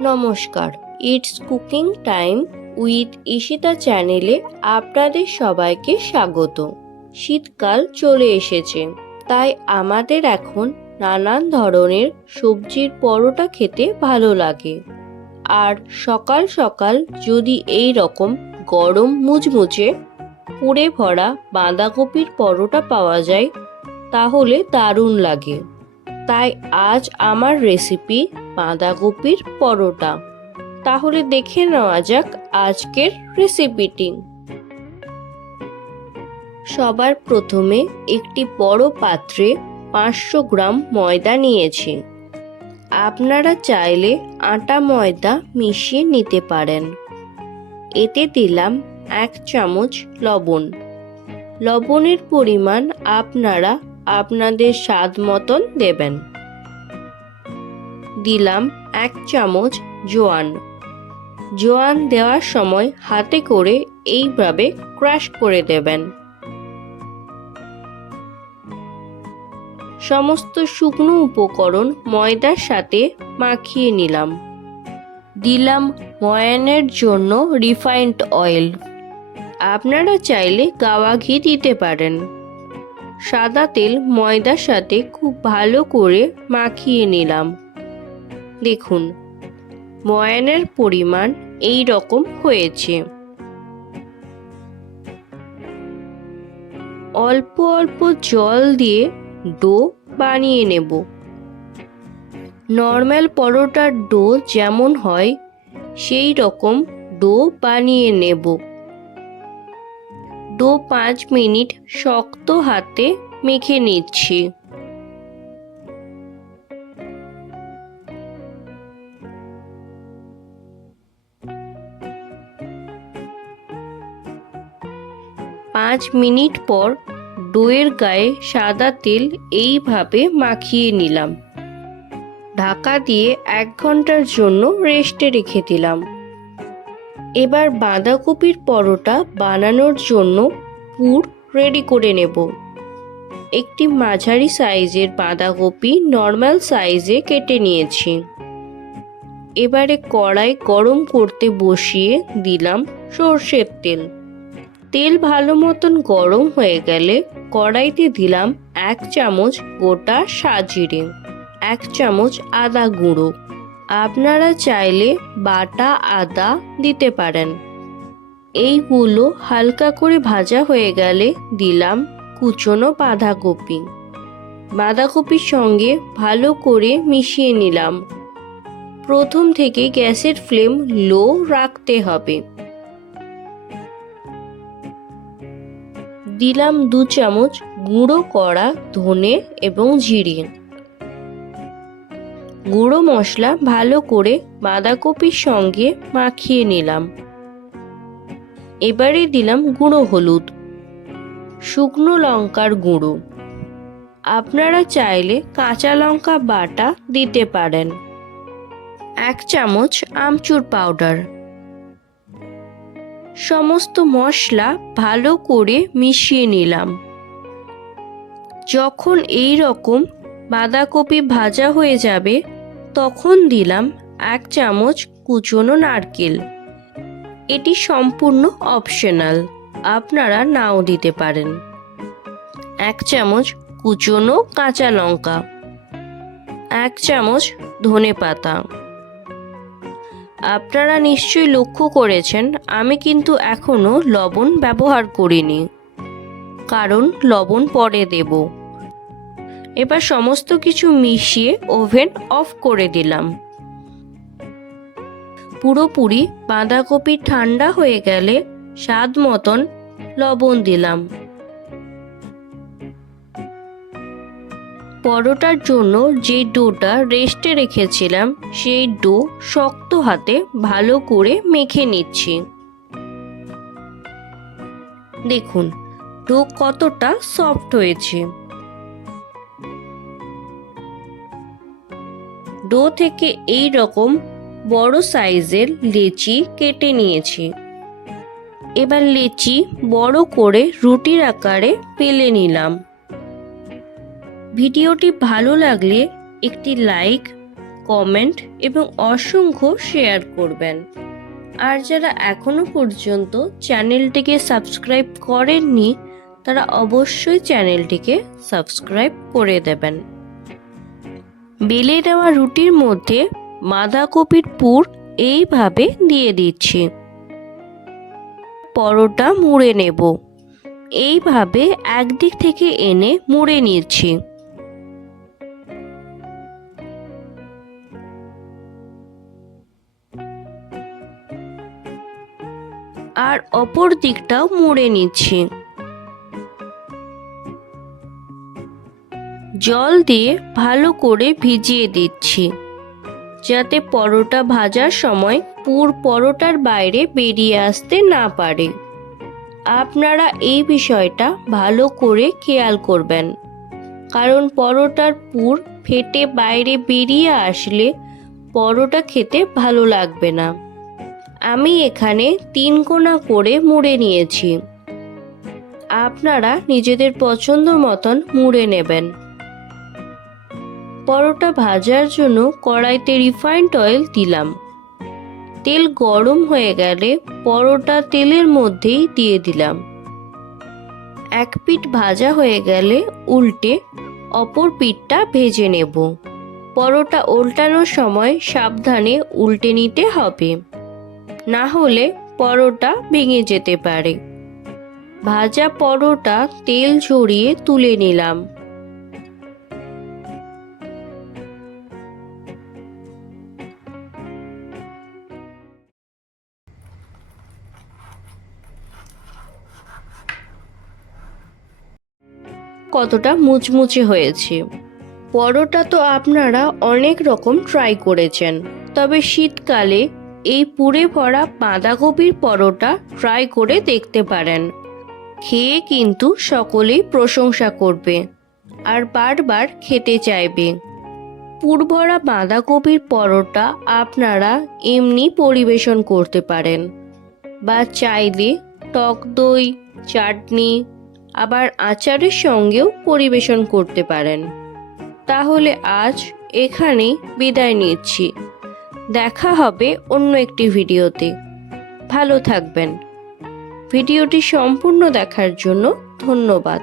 নমস্কার, it's cooking time with Ishita চ্যানেলে আপনাদের সবাইকে স্বাগত। শীতকাল চলে এসেছে, তাই আমাদের এখন নানান ধরনের সবজির পরোটা খেতে ভালো লাগে। আর সকাল সকাল যদি এই রকম গরম মুচমুচে পুড়ে ভরা বাঁধাকপির পরোটা পাওয়া যায় তাহলে দারুণ লাগে। তাই আজ আমার রেসিপি বাঁধাকপির পরোটা। তাহলে দেখে নেওয়া যাক আজকের রেসিপিটি। সবার প্রথমে একটি বড় পাত্রে 500 গ্রাম ময়দা নিয়েছি। আপনারা চাইলে আটা ময়দা মিশিয়ে নিতে পারেন। এতে দিলাম 1 চামচ লবণ। লবণের পরিমাণ আপনারা আপনাদের স্বাদ মতন দেবেন। দিলাম 1 চামচ জোয়ান। জোয়ান দেওয়ার সময় হাতে করে এইভাবে ক্রাশ করে দেবেন। সমস্ত শুকনো উপকরণ ময়দার সাথে মাখিয়ে নিলাম। দিলাম ময়ানের জন্য রিফাইন্ড অয়েল। আপনারা চাইলে গাওয়া ঘি দিতে পারেন। সাদা তেল ময়দার সাথে খুব ভালো করে মাখিয়ে নিলাম। দেখুন, ময়ানের পরিমাণ এই রকম হয়েছে। অল্প অল্প জল দিয়ে ডো বানিয়ে নেব। নর্মাল পরোটার ডো যেমন হয় সেই রকম ডো বানিয়ে নেব। ডো 5 মিনিট শক্ত হাতে মেখে নিচ্ছি। পাঁচ মিনিট পর ডোয়ের গায়ে সাদা তেল এইভাবে মাখিয়ে নিলাম। ঢাকা দিয়ে 1 ঘন্টার জন্য রেস্টে রেখে দিলাম। এবার বাঁধাকপির পরোটা বানানোর জন্য পুর রেডি করে নেব। একটি মাঝারি সাইজের বাঁধাকপি নর্মাল সাইজে কেটে নিয়েছি। এবারে কড়াই গরম করতে বসিয়ে দিলাম সর্ষের তেল। তেল ভালো মতন গরম হয়ে গেলে কড়াইতে দিলাম 1 চামচ গোটা সাজিরে, 1 চামচ আদা গুঁড়ো। আপনারা চাইলে বাটা আদা দিতে পারেন। এইগুলো হালকা করে ভাজা হয়ে গেলে দিলাম কুচনো বাঁধাকপি। বাঁধাকপির সঙ্গে ভালো করে মিশিয়ে নিলাম। প্রথম থেকে গ্যাসের ফ্লেম লো রাখতে হবে। দিলাম 2 চামচ গুঁড়ো করা ধনে এবং জিরে। গুঁড়ো মশলা ভালো করে বাঁধাকপির সঙ্গে মাখিয়ে নিলাম। এবারে দিলাম গুঁড়ো হলুদ, শুকনো লঙ্কার গুঁড়ো। আপনারা চাইলে কাঁচা লঙ্কা বাটা দিতে পারেন। 1 চামচ আমচুর পাউডার। সমস্ত মশলা ভালো করে মিশিয়ে নিলাম। যখন এই রকম বাঁধাকপি ভাজা হয়ে যাবে তখন দিলাম 1 চামচ কুচনো নারকেল। এটি সম্পূর্ণ অপশনাল, আপনারা নাও দিতে পারেন। 1 চামচ কুচনো কাঁচা লঙ্কা, 1 চামচ ধনেপাতা। আপনারা নিশ্চয়ই লক্ষ্য করেছেন আমি কিন্তু এখনো লবণ ব্যবহার করিনি, কারণ লবণ পরে দেব। এবার সমস্ত কিছু মিশিয়ে ওভেন অফ করে দিলাম। পুরোপুরি বাঁধাকপি ঠান্ডা হয়ে গেলে স্বাদ মতন লবণ দিলাম। পরোটার জন্য যে ডোটা রেস্টে রেখেছিলাম সেই ডো শক্ত হাতে ভালো করে মেখে নিচ্ছি। দেখুন ডো কতটা সফট হয়েছে। ডো থেকে এই রকম বড় সাইজের লেচি কেটে নিয়েছি। এবার লেচি বড় করে রুটির আকারে বেলে নিলাম। ভিডিওটি ভালো লাগলে একটি লাইক কমেন্ট এবং অসংখ্য শেয়ার করবেন। আর যারা এখনো পর্যন্ত চ্যানেলটিকে সাবস্ক্রাইব করেননি তারা অবশ্যই চ্যানেলটিকে সাবস্ক্রাইব করে দেবেন। বেলে দেওয়া রুটির মধ্যে বাঁধাকপির পুর এইভাবে দিয়ে দিচ্ছি। পরোটা মুড়ে নেব। এইভাবে একদিক থেকে এনে মুড়ে নিচ্ছি। আর অপর দিকটাও মুড়ে নিচ্ছি। জল দিয়ে ভালো করে ভিজিয়ে দিচ্ছি, যাতে পরোটা ভাজার সময় পুর পরোটার বাইরে বেরিয়ে আসতে না পারে। আপনারা এই বিষয়টা ভালো করে খেয়াল করবেন, কারণ পরোটার পুর ফেটে বাইরে বেরিয়ে আসলে পরোটা খেতে ভালো লাগবে না। আমি এখানে 3 কোনা করে মুড়ে নিয়েছি। আপনারা নিজেদের পছন্দ মতন মুড়ে নেবেন। পরোটা ভাজার জন্য কড়াইতে রিফাইন্ড অয়েল দিলাম। তেল গরম হয়ে গেলে পরোটা তেলের মধ্যেই দিয়ে দিলাম। এক পিঠ ভাজা হয়ে গেলে উল্টে অপর পিঠটা ভেজে নেব। পরোটা উল্টানোর সময় সাবধানে উল্টে নিতে হবে, না হলে পরোটা ভেঙে যেতে পারে। ভাজা পরোটা তেল ঝরিয়ে তুলে নিলাম। কতটা মুচমুচে হয়েছে। পরোটা তো আপনারা অনেক রকম ট্রাই করেছেন, তবে শীতকালে এই পুরে ভরা বাঁধাকপির পরোটা ট্রাই করে দেখতে পারেন। খেয়ে কিন্তু সকলেই প্রশংসা করবে আর বারবার খেতে চাইবে। পুর ভরা বাঁধাকপির পরোটা আপনারা এমনি পরিবেশন করতে পারেন, বা চাইলে টক দই, চাটনি, আবার আচারের সঙ্গেও পরিবেশন করতে পারেন। তাহলে আজ এখানেই বিদায় নিচ্ছি। দেখা হবে অন্য একটি ভিডিওতে। ভালো থাকবেন। ভিডিওটি সম্পূর্ণ দেখার জন্য ধন্যবাদ।